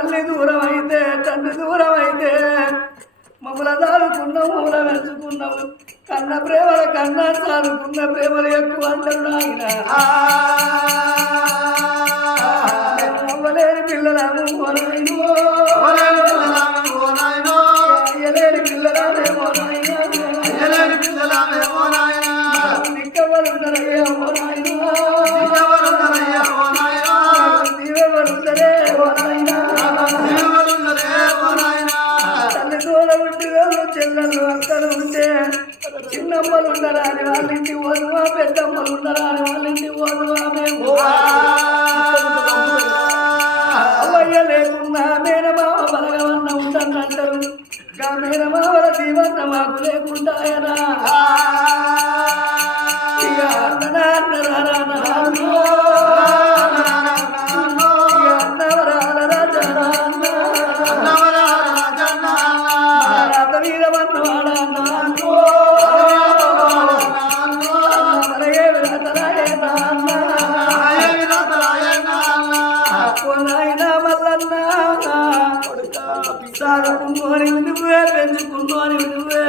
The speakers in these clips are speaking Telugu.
తల్లి దూరం అయితే తండ్రి దూరం అయితే మమ్మల్ని దారుకున్న మూల వెంచుకున్నాము కన్న ప్రేమల కన్నా సారుకున్న ప్రేమలు ఎక్కువ అంటారు నాయన. అవ్వలేని పిల్లలాము నాయనో పెద్దమ్మలు ఉండరా అని వాళ్ళ ఇంటి ఓదువా మేము అవ్వయ్య లేకున్నా మేనమామ బలగవన్న ఉండనంటారు గా మేనమావల దీవన్న మాకు లేకుండా ఆయన ఇక అన్నరా సాగుకున్నోని నువ్వే పెంచుకున్నోని నువ్వే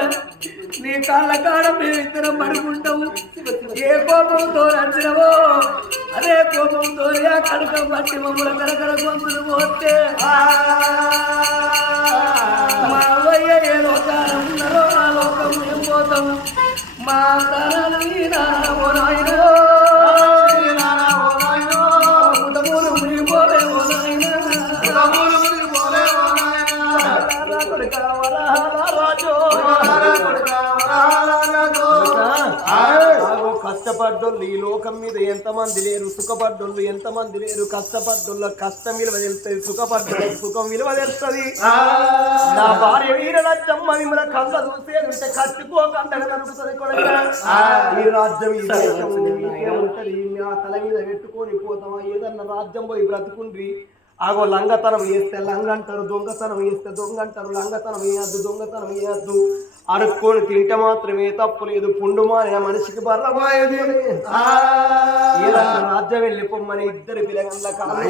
నీ కాళ్ళ కాడ మేమిద్దరం పడుకుంటాము ఏ కోపంతో నచ్చినవో అదే కోపంతో ఆ కడక పట్టి మమ్మల్ని కరకర గొంతులు పోతే మా అవ్వయ్య ఏ లోకాలు ఉన్నారో ఆ లోకం మేము పోతాము? మా ప్రాణాలు కష్టపడ్డోళ్ళు ఈ లోకం మీద ఎంతమంది లేరు సుఖపడ్డోళ్ళు ఎంతమంది లేరు కష్టపడ్డోళ్ళ కష్టం విలువ తెలుస్తుంది సుఖపడ్డోళ్ళ సుఖం విలువ తెలుస్తుంది. నా భార్య వీరరాజ్యమ్మ మిమ్మల్ని కళ్ళ చూసేదంటే కట్టుకోకుండా నడుపుతుంది కొడుక. ఈ రాజ్యం ఈ దేశం ఉంటది. నా తల మీద పెట్టుకొని పోతామా ఏదన్నా రాజ్యం పోయి బ్రతుకుండ్రి. ఆగో లంగతనం వేస్తే లంగ అంటారు దొంగతనం వేస్తే దొంగ అంటారు లంగతనం వేయద్దు దొంగతనం వేయద్దు. అడుక్కొని తింటే మాత్రమే తప్పు లేదు పుండు మారిన మనిషికి బర్రమాయదు రాజ్యం వెళ్ళి పొమ్మని ఇద్దరు పిల్లగండ్ల కాలం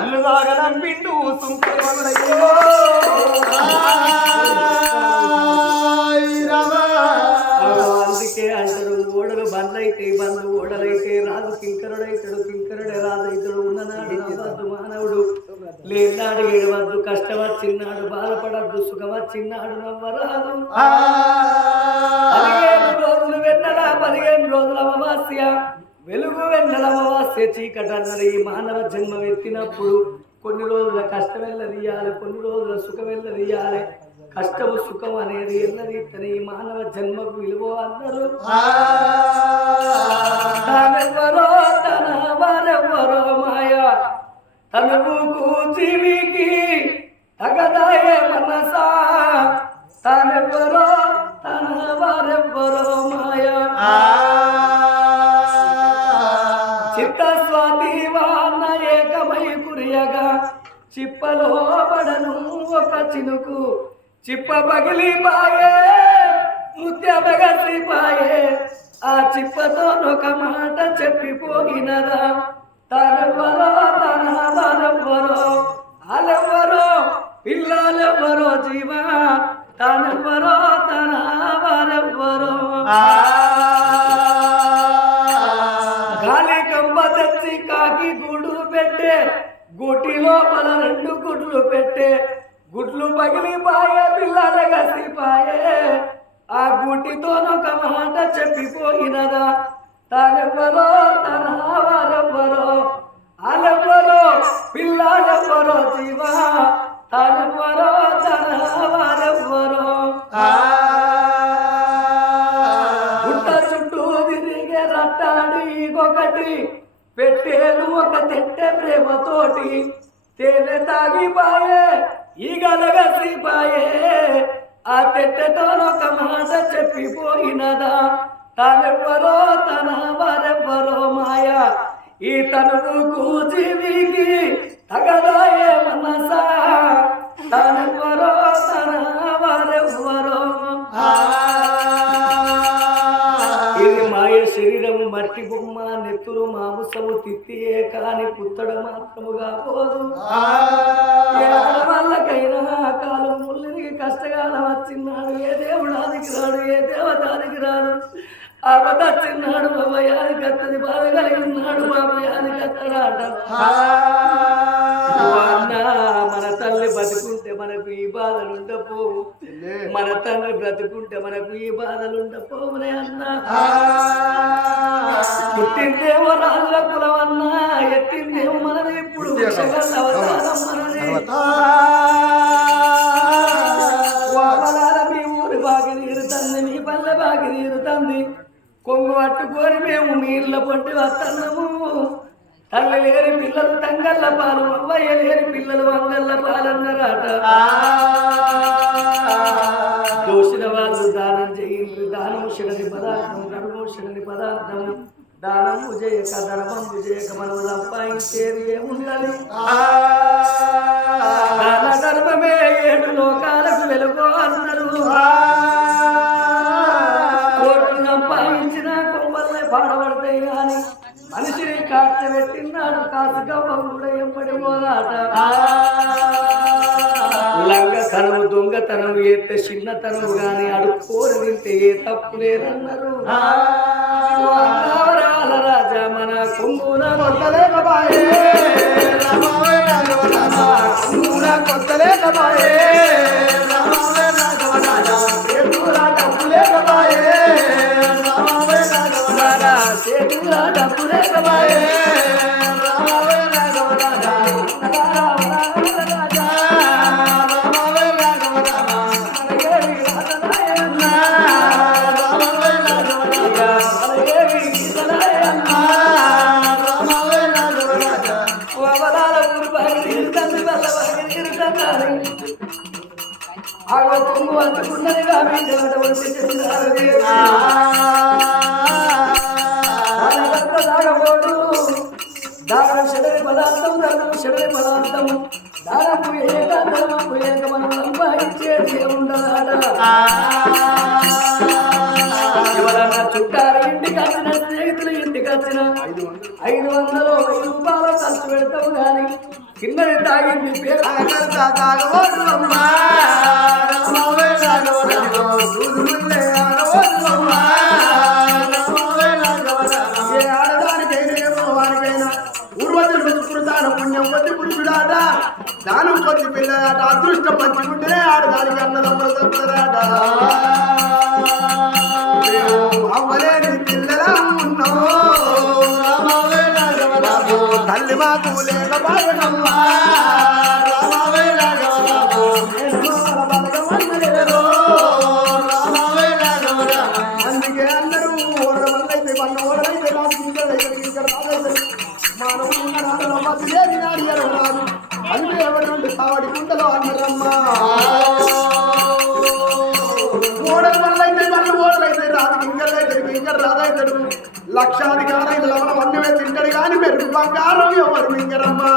ఇల్లు దాగా నంపిండు సుంకరమణయ్యో సుఖం వచ్చిన్నాడు నవ్వరాదు పదిహేను రోజులు వెన్నెల పదిహేను రోజుల అమావాస్య. వెలుగు వెన్నెల అమావాస్య చీకటన్నది ఈ మానవ జన్మ ఎత్తినప్పుడు. కొన్ని రోజుల కష్టం వెళ్ళదీయాలి కొన్ని రోజుల సుఖం వెళ్ళదీయాలి కష్టము సుఖం అనేది ఎన్నది తన ఈ మానవ జన్మకు విలువ అందరూ. తనెవరో తన వారెవ్వరో మాయ. తనకు జీవికి తగదాయే మనసా. తనెవ్వరో తన వారెవ్వరో మాయ. చిత్త స్వాతి వాన ఏకమై కురియగా. చిప్పలో పడను ఒక చినుకు. చిప్ప పగిలి పాయే ముత్య పగసి పాయే. ఆ చిప్పతో ఒక మాట చెప్పిపోయినదా. తనెవ్వరో తన వారెవ్వరో అలెవ్వరో పిల్లలెవ్వరో జీవా తనెవ్వరో తన ఒకటి పెట్టేను ఒక తెట్టే ప్రేమతోటి. తేనె తాగిపాయే ఈ గలగసిపాయే. ఆ తెట్టెతో ఒక మాట చెప్పిపోయినదా? తనెవ్వరో తన వారెవ్వరో మాయ? ఈ తనువు కూచి అత్తది బాధ కలిగి ఉన్నాడు బాబయానికి అత్తరాట ఓ అన్న మన తల్లి బతుకుంటే మనకు ఈ బాధలు ఉండపోవు మన తండ్రి బ్రతుకుంటే మనకు ఈ బాధలు ఉండపోవునే అన్న. పుట్టిందేమో రాజుల కులం అన్నా ఎట్టిందేమో మనది ఇప్పుడు అవతారం మనది. మీ ఊరి బాగి తీరుతుంది మీ పల్లె బాగి తీరుతుంది కొంగు పట్టుకొని మేము మీ ఇళ్ళ పొట్టి వస్తున్నాము. తల్లి లేని పిల్లలు తంగళ్ళ పాలు అవ్వయ్య లేని పిల్లలు వంగళ్ళ పాలన్నరాట దోషిన వాళ్ళు దానం చేయండి దానము శిలని పదార్థం ధర్మము శిలని పదార్థం. దానము చేయక ధర్మము చేయక మనం సంపాదించేది ఏముండాలి? దాన ధర్మమే ఏడు లోకాలకు వెలుగు అన్నారు. కాసుకవ్వకుండా ఎంపడి పోదాట లంగతనం దొంగతనం ఏత చిన్నతనం గాని అడుక్కోని తింటే ఏ తప్పు లేదన్నారు. రాజా మన కొట్టలేకబాయే కుంభున ఆగో కొంగు అంటుకున్నది దాగబోడు దానం శరీర పదార్థం ధర్మం శరీర పదార్థం దానము ఏక ధర్మము ఏక మనం సంపాదించేది ఉండదాట ఎవరన్నా చుట్టారు ఇంటికి వచ్చిన స్నేహితులు ఇంటికి వచ్చిన ఐదు వందలు ఐదు రూపాయలు ఖర్చు పెడతావు కానీ కిందది తాగింది పేరు ఏ దానం కొద్ది పిల్లలాట దానం అదృష్టం పంచుకుంటేనే ఆడదానికి అన్నదమ్ములు తప్పుతారాట అవ్వలేని పిల్లలా ఉన్నావు తల్లి మాకు లేకపోయినమ్మా అందుకే అందరూ ఓడల వల్లైతే ఓడలైతే రాదు ఇంకలైతే ఇక్కడ రాలేదు మానవుడు ఉన్న నాడలో మధ్య లేని నాడు ఎరవ అందుకే ఎవరి నుండి కావడి కుంటలో ఓడల వల్లైతే మన ఓడలైతే రాదు రాదైతాడు లక్షాధికారైన లవణం అన్నవే తింటాడు కానీ మెరుగు బంగారం ఎవరు మింగరమ్మా?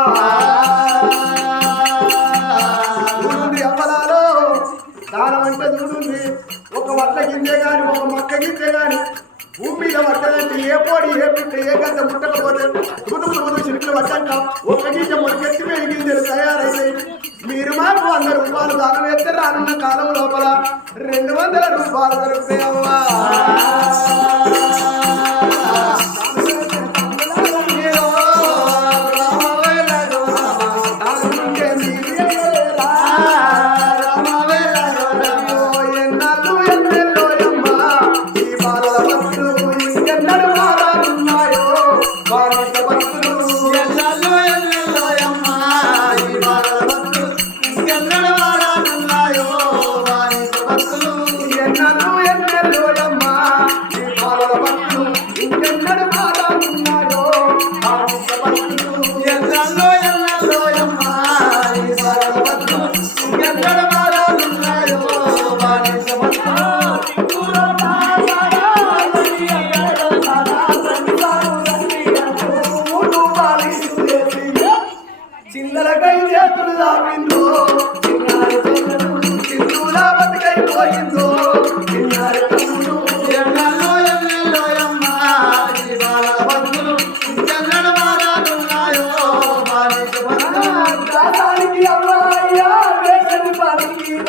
చూడండి అవ్వలాలో దానం అంటే చూడండి. ఒక వడ్ల గింజే కానీ ఒక మొక్క గింజే కానీ భూమి మీద పడ్డదంటే ఏ పోడి ఏ పిట్ట ఏ గంట ముట్టకపోతే తుదుపు తుదుపు చిరుకులు పడ్డంట. ఒక గింజ మొలకెత్తి వేయి గింజలు తయారైనాయి. మీరు మాకు వంద రూపాయలు దానం వేస్తే రానున్న కాలం లోపల రెండు వందల రూపాయలు దొరుకుతాయమ్మా.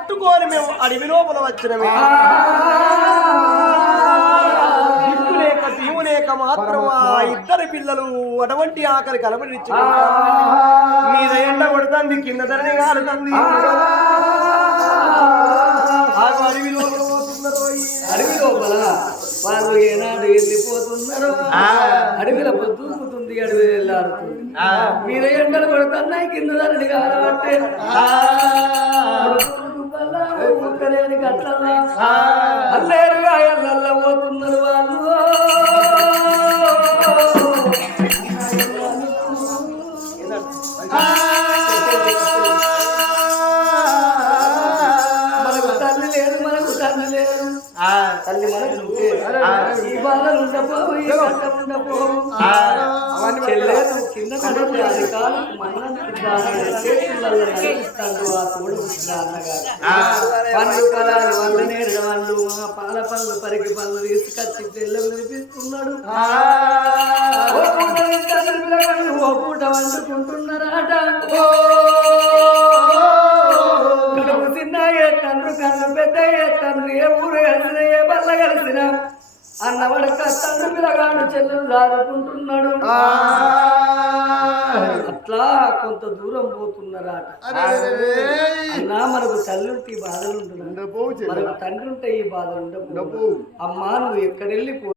దేశం పోగొట్టుకొని మేము అడవి లోపల వచ్చినమే దిక్కు లేక దీవు లేక మాత్రం ఆ ఇద్దరు పిల్లలు అటువంటి ఆకలి కలబడిచ్చు మీద ఎండ కొడుతుంది కింద ధరణి కాలుతుంది అడవి లోపల పోతున్నారు అడవి లోపల వాళ్ళు ఏనాడు వెళ్ళిపోతున్నారో. అడవిలో పొద్దుకుతుంది అడవి వెళ్ళారుతుంది. మీద ఎండలు పడుతున్నాయి కింద ధరని కాలబట్టే ముక్కలేని గట్లల్లా అల్లేరుగా ఎల్లల్ల పోతున్నారు వాళ్ళు. ఆ తోడు అన్నగారు పండ్లు ఫలాలు వంద నేరడు వాళ్ళు మా పాల పళ్ళు పరికి పళ్ళు తీసుకొచ్చి పిల్లలు వినిపిస్తున్నాడు ఓ పూట వండుకుంటున్నారాట ఓ కలిసిన అన్నవాడక తండ్రి పిల్లగాడు చెల్లెలు దాదుకుంటున్నాడు అట్లా కొంత దూరం పోతున్నారట. అన్నా మనకు తల్లి ఉంటే ఈ బాధలు ఉంటున్నాడు మనకు తండ్రి ఉంటే ఈ బాధలు ఉండవు అమ్మా నువ్వు ఎక్కడెళ్ళి పో